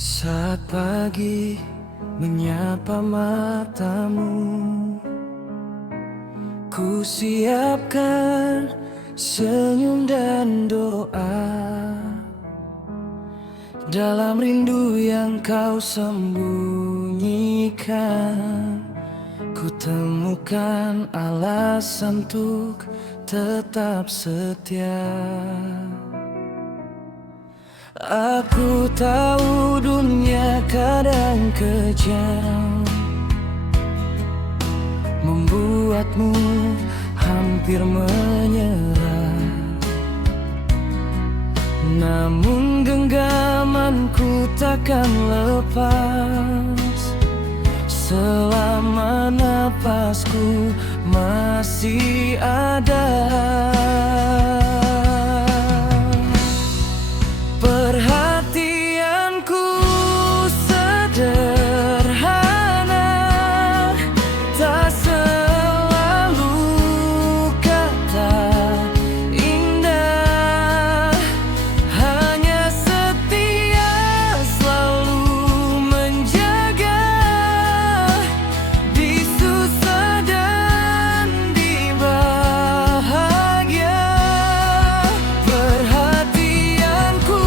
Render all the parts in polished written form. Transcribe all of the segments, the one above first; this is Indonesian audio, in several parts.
Saat pagi menyapa matamu, ku siapkan senyum dan doa. Dalam rindu yang kau sembunyikan, ku temukan alasan untuk tetap setia. Aku tahu dunia kadang kejam, membuatmu hampir menyerah. Namun genggamanku takkan lepas selama napasku masih ada. Perhatianku sederhana, tak selalu kata indah, hanya setia selalu menjaga di susah dan di bahagia. Perhatianku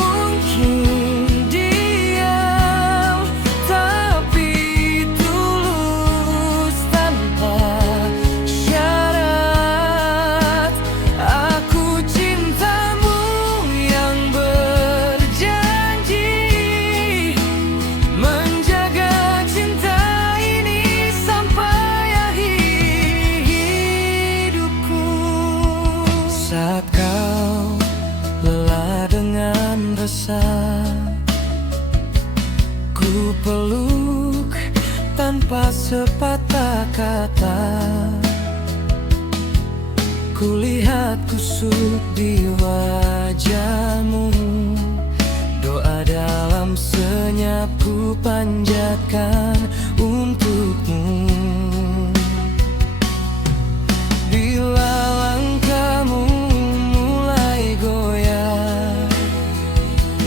mungkin diam, tapi tulus tanpa syarat. Aku cintamu yang berjanji menjaga cinta ini sampai akhir hidupku. Saat kau lelah dengan resah, ku peluk tanpa sepatah kata. Kulihat kusut di wajahmu, doa dalam senyap ku panjatkan untukmu. Bila langkahmu mulai goyah,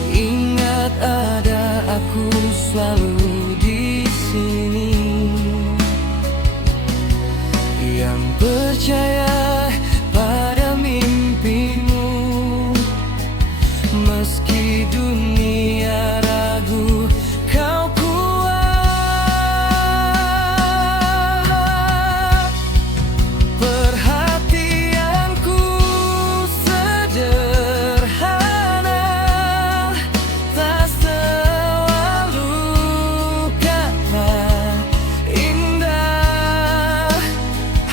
ingat ada aku selalu di sini, yang percaya pada mimpimu. Meski dunia ragu, kau kuat. Perhatianku sederhana, tak selalu kata indah,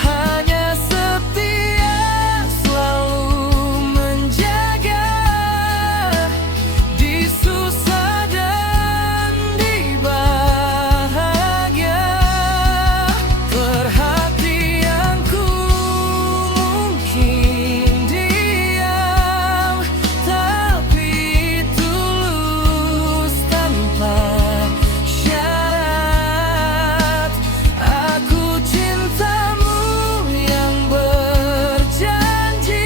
hanya setia selalu menjaga di susah dan di bahagia. Perhatianku mungkin diam, tapi tulus tanpa syarat. Aku cintamu yang berjanji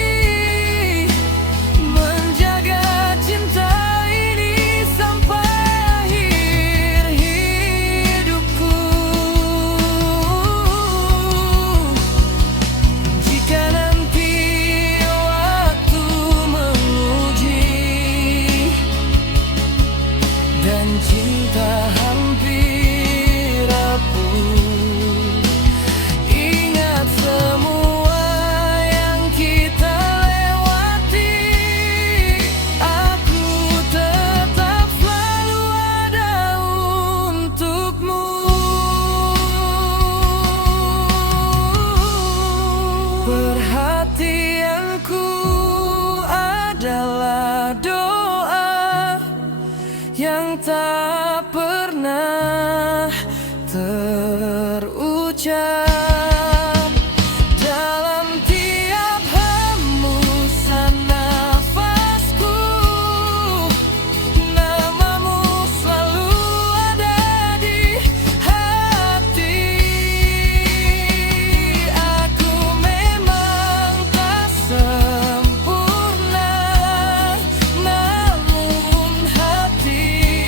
menjaga cinta ini sampai akhir hidupku. Jika nanti waktu menguji dan cinta hampir rapuh, ingat semua yang kita lewati. Aku tetap selalu ada untukmu. Perhatianku adalah doa yang tak pernah terucap. Dalam tiap hembusan nafasku, namamu selalu ada di hati. Aku memang tak sempurna, namun hati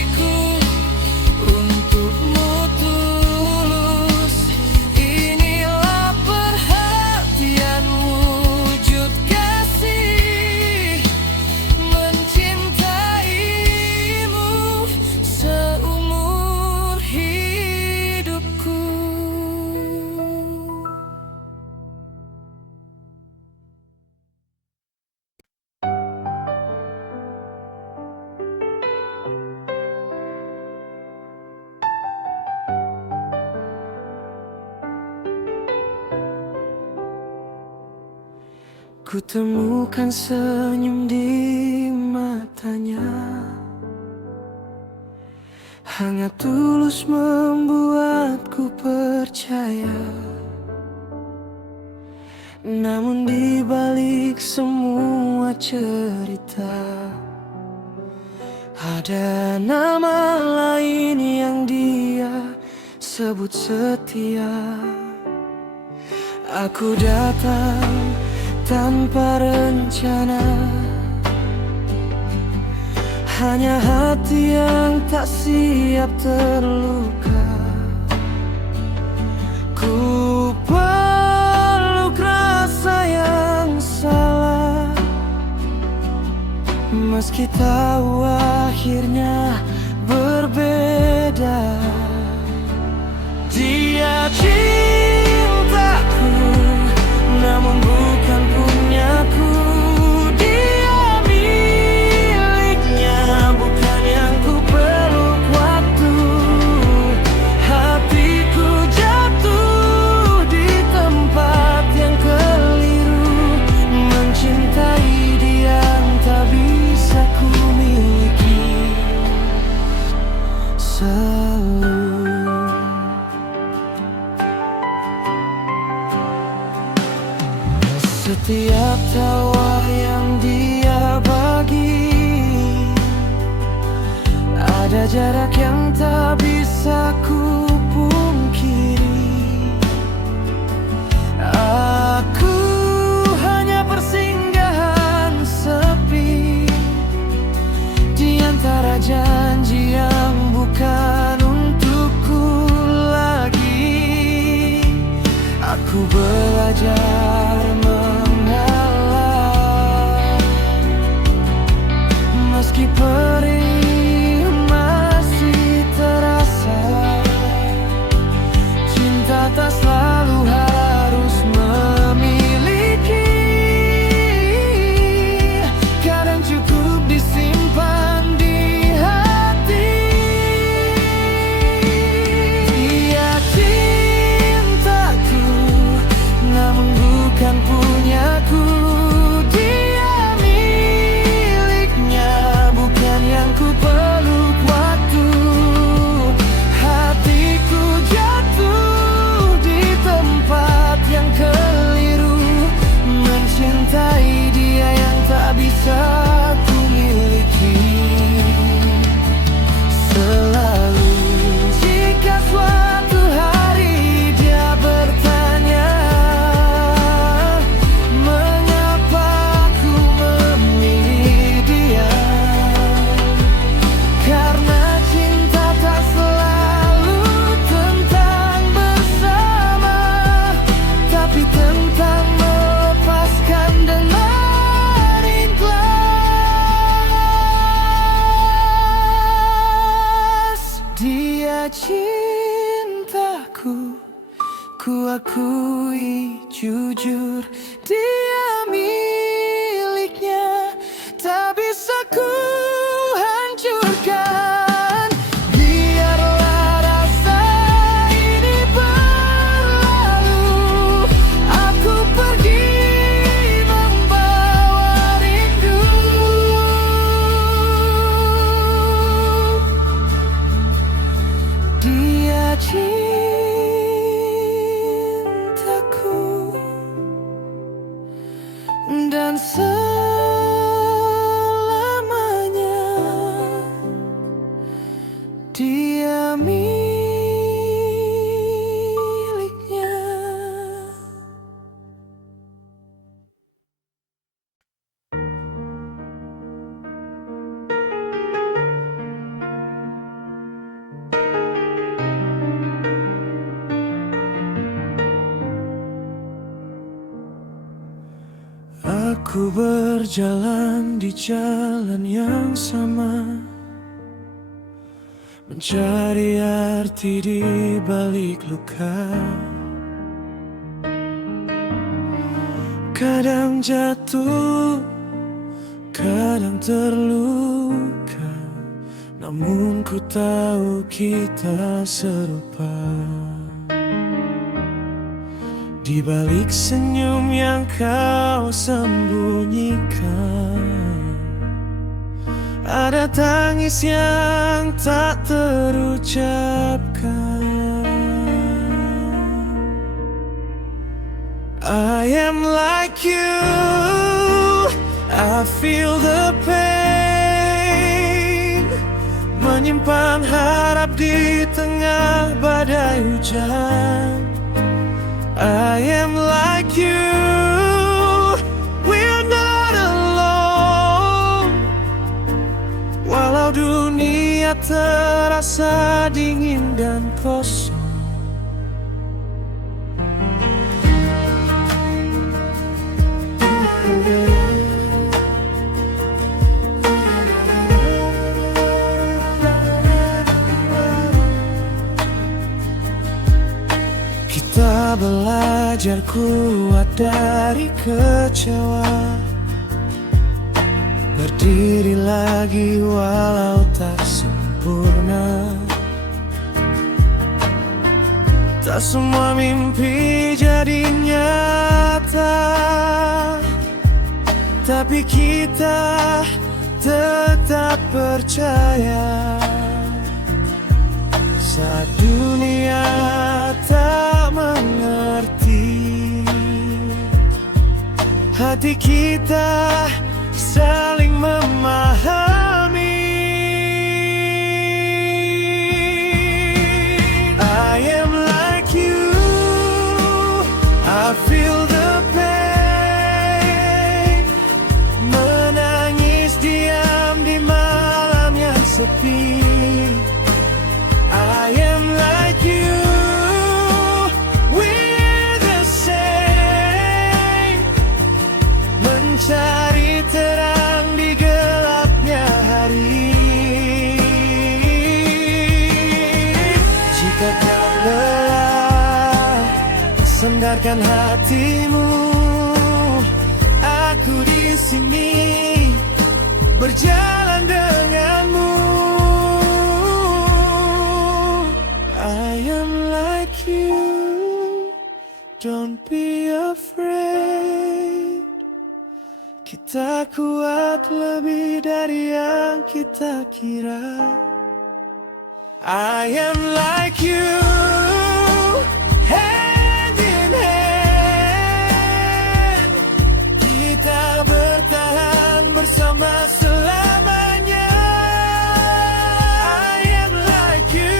Ku temukan senyum di matanya, hangat tulus membuatku percaya. Namun di balik semua cerita, ada nama lain yang dia sebut setia. Aku datang tanpa rencana, hanya hati yang tak siap terluka. Ku peluk rasa yang salah, meski tahu akhirnya berbeda. Dia cintaku, namun bukan punyaku. Dia miliknya, bukan yang ku peluk waktu. Hatiku jatuh di tempat yang keliru, mencintai dia yang tak bisa ku miliki selalu. Setiap tawa yang dia bagi, ada jarak yang tak bisa ku pungkiri. Aku hanya persinggahan sepi di antara janji yang bukan untukku lagi. Aku belajar mengalah, meski perih masih terasa. Cinta tak selalu harus memiliki, kadang cukup disimpan di hati. Dia cintaku, namun bukan punyaku. Dia miliknya, bukan yang ku peluk waktu. Hatiku jatuh di tempat yang keliru, mencintai dia yang tak bisa ku miliki selalu. Jika suatu hari dia bertanya, mengapa aku memilih dia? Karena cinta tak selalu tentang bersama, tapi tentang melepaskan dan berikhlas. Dia cintaku, ku akui jujur. Dia miliknya, tak bisa ku hancurkan. Biarlah rasa ini berlalu, aku pergi membawa rindu. Dia cintaku, dan selamanya dia miliknya. Aku berjalan di jalan yang sama, mencari arti di balik luka. Kadang jatuh, kadang terluka, namun ku tahu kita serupa. Di balik senyum yang kau sembunyikan, ada tangis yang tak terucapkan. I am like you, I feel the pain, menyimpan harap di tengah badai hujan. I am like you, we're not alone, walau dunia terasa dingin dan kosong. Kita belajar kuat dari kecewa, berdiri lagi walau tak sempurna. Tak semua mimpi jadi nyata, tapi kita tetap percaya. Saat dunia tak mengerti, hati kita saling memahami. I am like you, I feel the pain, menangis diam di malam yang sepi. I am like you, we're the same, mencari terang di gelapnya hari. Jika kau lelah, sandarkan hatimu, aku di sini berjalan denganmu. I am like you, don't be afraid. Kita kuat lebih dari yang kita kira. I am like you, hand in hand. Kita bertahan bersama selamanya. I am like you.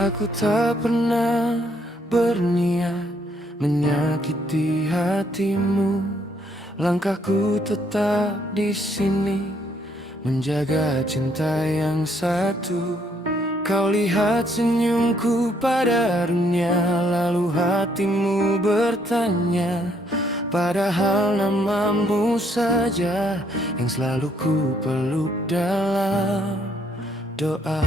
Aku tak pernah berniat menyakiti hatimu. Langkahku tetap di sini, menjaga cinta yang satu. Kau lihat senyumku pada dunia, lalu hatimu bertanya, padahal namamu saja yang selalu ku peluk dalam doa.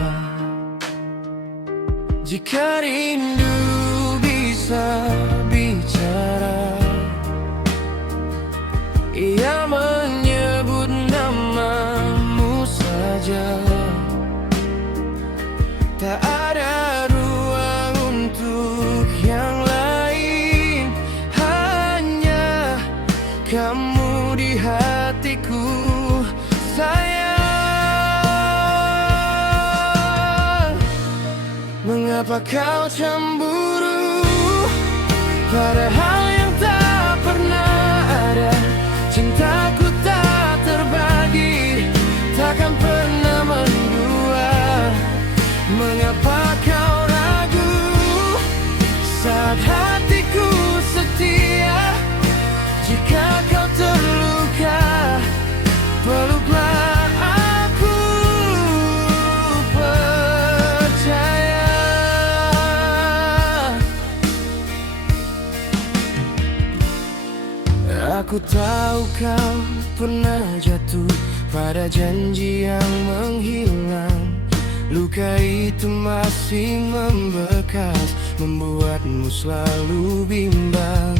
Jika rindu bisa bicara, ia menyebut namamu saja. Tak ada ruang untuk yang lain, hanya kamu di hatiku, sayang. Mengapa kau cemburu, padahal yang tak pernah ada. Cintaku tak terbagi, takkan pernah mendua. Mengapa kau ragu saat hatiku setia? Jika kau terluka, peluklah aku. Aku tahu kau pernah jatuh pada janji yang menghilang. Luka itu masih membekas, membuatmu selalu bimbang.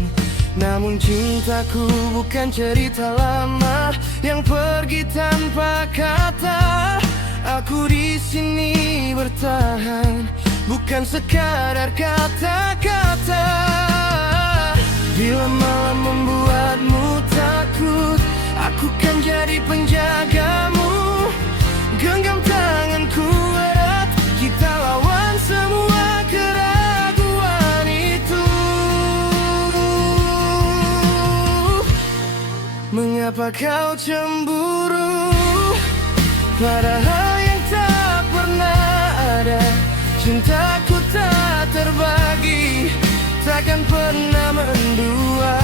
Namun cintaku bukan cerita lama yang pergi tanpa kata. Aku di sini bertahan, bukan sekadar kata-kata. Bila malam membuatmu takut, aku kan jadi penjagamu. Genggam tanganku erat, kita lawan semua keraguan itu. Mengapa kau cemburu pada hal yang tak pernah ada? Cintaku tak terbagi, takkan pernah mendua.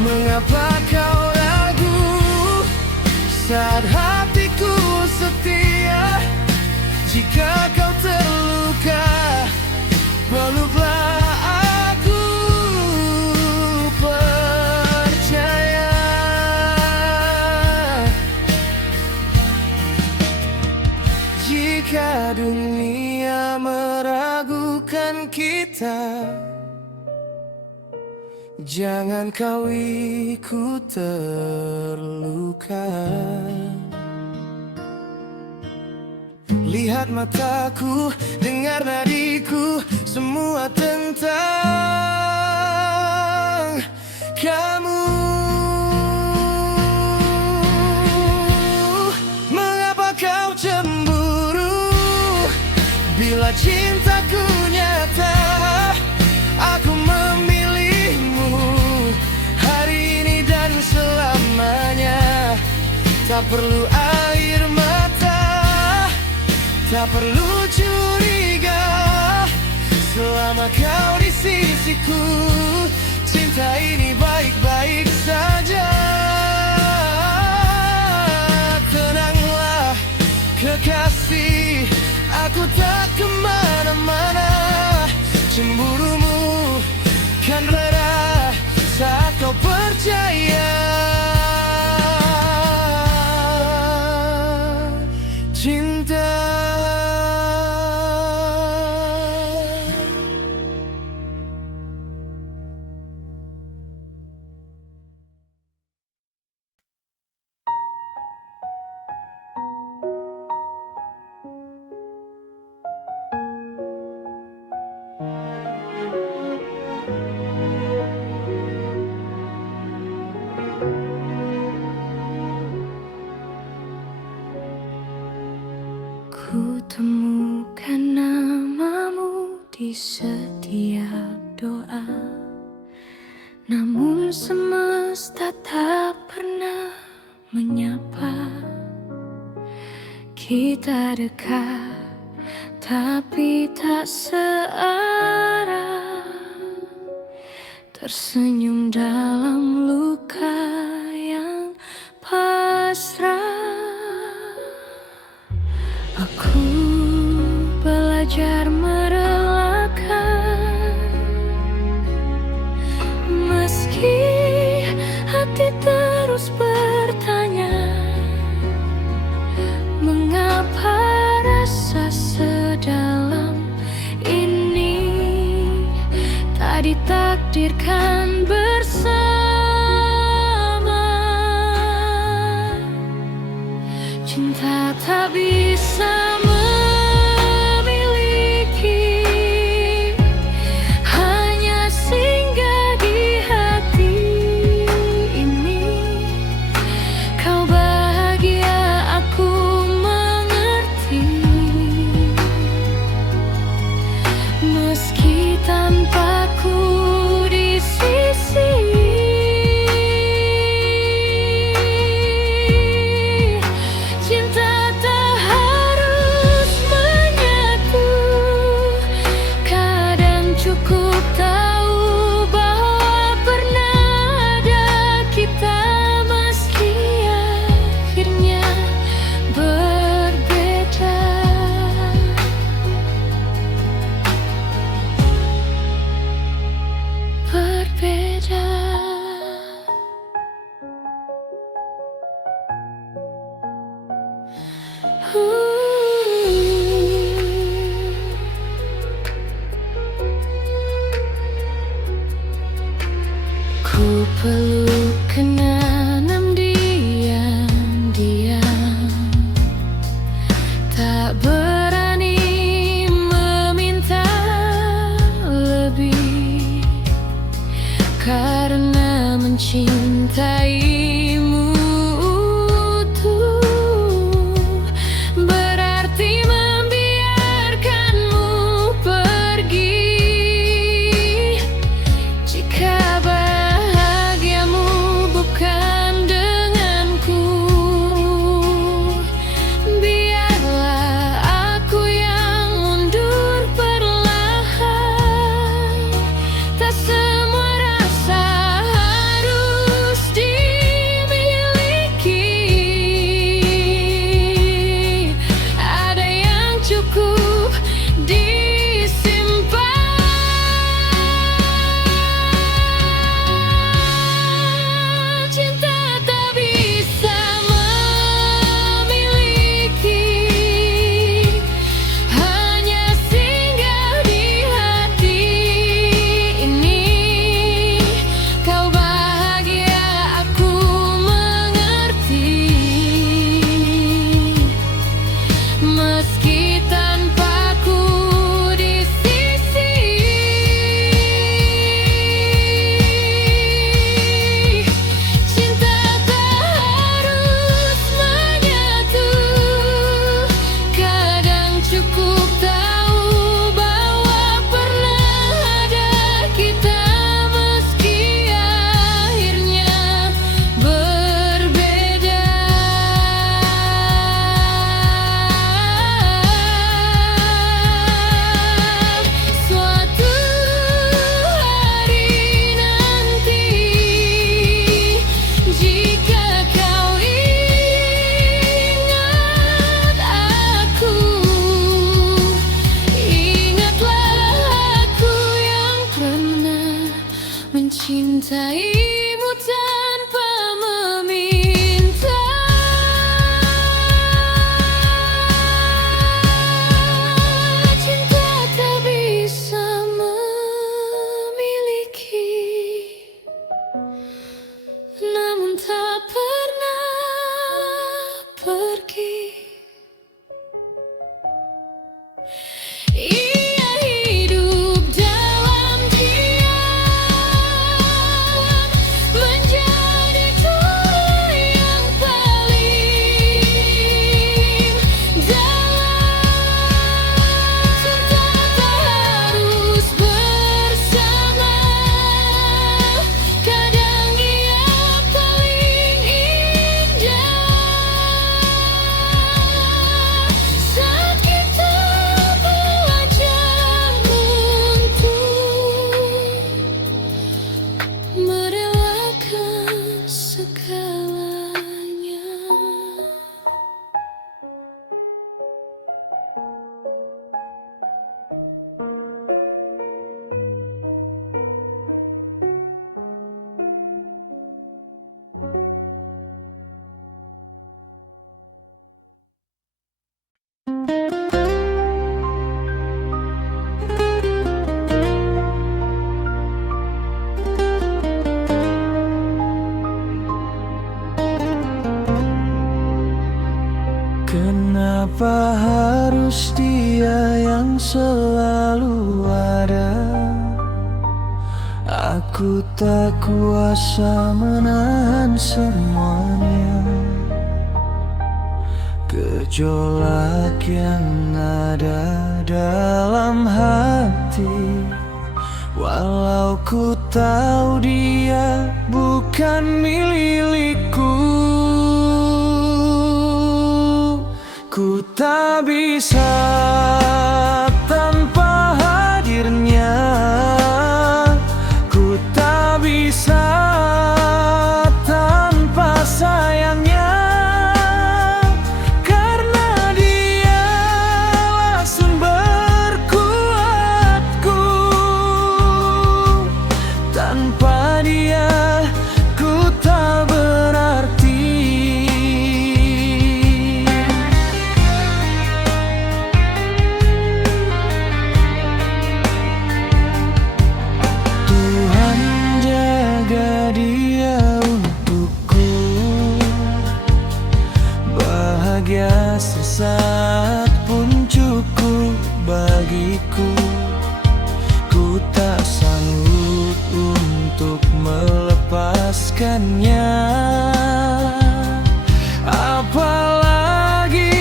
Mengapa kau ragu saat hatiku setia? Jika kau terluka, peluklah aku, percaya. Jika dunia meragukan kita, jangan kau ikut terluka. Lihat mataku, dengar nadiku, semua tentang kamu. Mengapa kau cemburu bila cintaku nyata? Aku memilihmu hari ini dan selamanya. Tak perlu air mata, tak perlu curiga, selama kau di sisiku. Cinta ini baik-baik saja. Tenanglah kekasih, aku tak kemana-mana. Cemburumu kan reda saat kau percaya. Cinta Ku temukan namamu di setiap doa, namun semesta tak pernah menyapa. Kita dekat tapi tak searah, tersenyum dalam luka yang pasrah. Aku belajar merelakan, meski hati terus bertanya, mengapa rasa sedalam ini tak ditakdirkan bersama. Cinta tak bisa memiliki, hanya singgah di hati ini. Kau bahagia, aku mengerti, meski tanpaku di sisi. Cintaimu tanpa meminta, cinta tak bisa memiliki, namun tak pernah pergi. Ia hidup dalam diam, menjadi Tuhan yang paling dalam. Cinta tak harus bersama, kadang ia paling indah saat kita belajar untuk merelakan segalanya. Kenapa harus dia yang selalu ada? Aku tak kuasa menahan semuanya. Gejolak yang ada dalam hati, walau ku tahu dia bukan milikku. Ku tak bisa tanpa hadirnya, ku tak bisa tanpa sayangnya, karena dialah sumber kuatku. Tanpa dia ku tak berarti. Bahagia sesaat pun cukup bagiku. Ku tak sanggup untuk melepaskannya, apalagi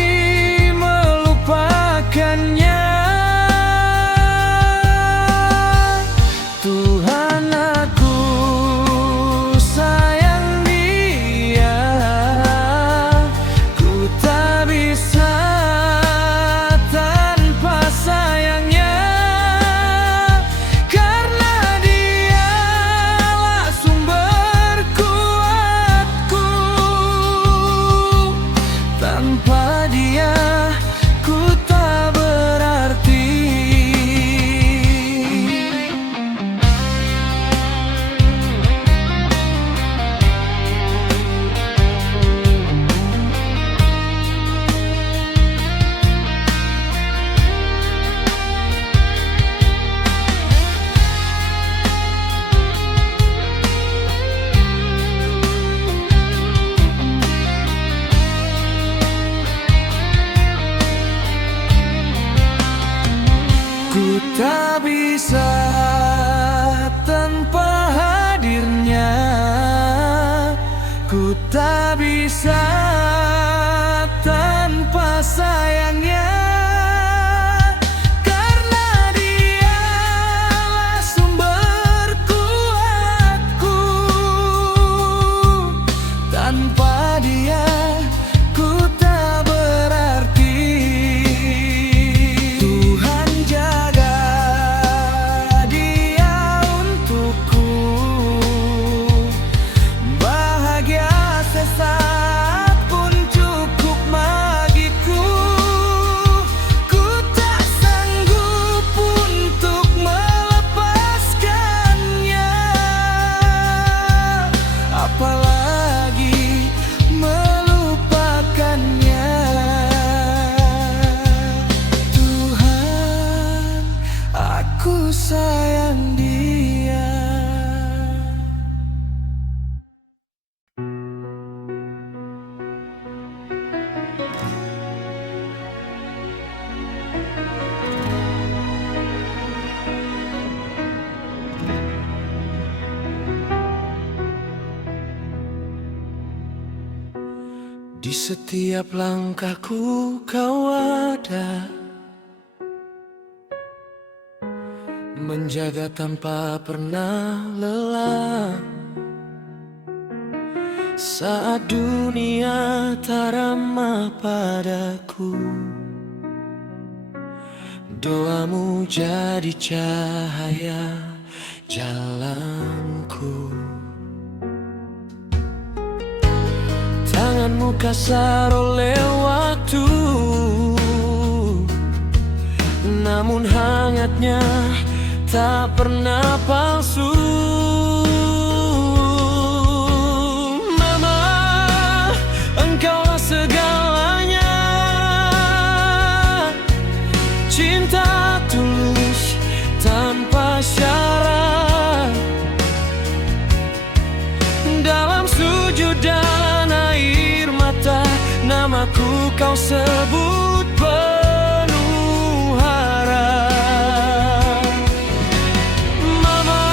melupakannya. Tuhan, aku sayang dia. Ku tak bisa tanpa sayangnya, karena dialah sumber kuatku. Tanpa dia ku tak berarti. Ku tak bisa tanpa hadirnya, ku tak bisa tanpa sayangnya, karena dialah sumber kuatku. Tanpa dia ku tak berarti. Tuhan jaga dia untukku, bahagia sesaat pun cukup bagiku. Di setiap langkahku kau ada, menjaga tanpa pernah lelah. Saat dunia tak ramah padaku, doamu jadi cahaya jalanku. Tanganmu kasar oleh waktu, namun hangatnya tak pernah palsu. Mama, engkaulah segalanya. Cinta tulus tanpa syarat. Dalam sujud dan air mata, namaku kau sebut penuh harap. Mama,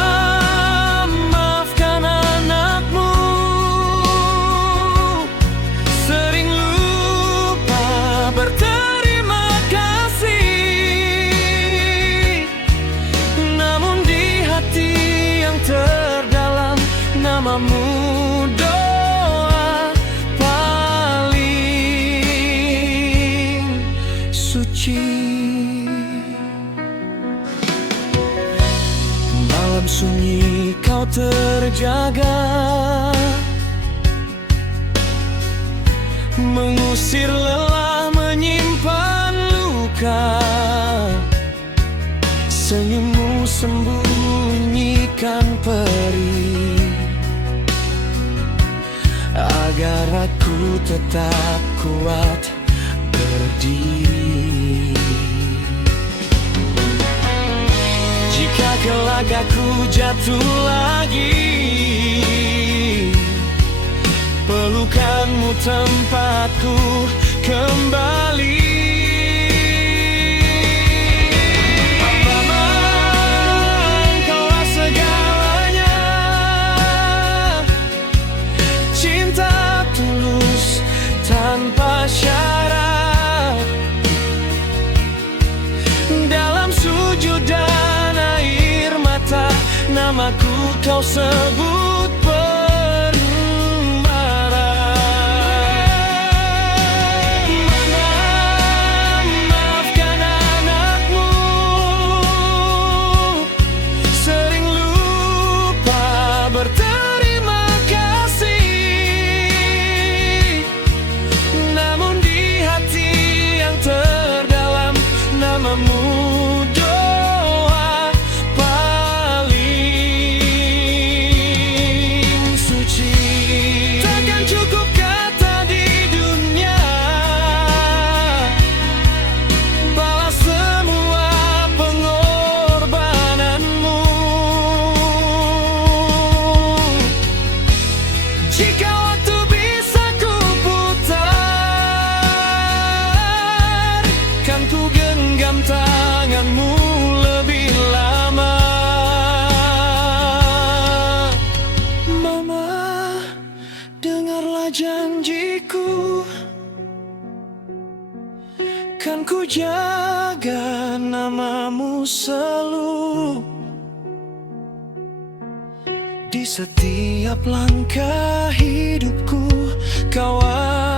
maafkan anakmu, sering lupa berterima kasih. Namun di hati yang terdalam, namamu doa paling suci. Malam sunyi kau terjaga, mengusir lelah, menyimpan luka. Senyummu sembunyikan perih, agar aku tetap kuat berdiri. Jika kelak aku jatuh lagi, pelukanmu tempatku kembali. Mama, engkaulah segalanya. Cinta tulus tanpa syarat. Dalam sujud dan air mata, namaku kau sebut penuh harap. Mama, maafkan anakmu, sering lupa berterima kasih. Namun di hati yang terdalam, namamu doa paling suci. Takkan cukup kata di dunia balas semua pengorbananmu. Jika waktu bisa kuputar, kan ku genggam tanganmu lebih lama. Mama, dengarlah janjiku, kan ku jaga namamu selalu. Di setiap langkah hidupku kau ada.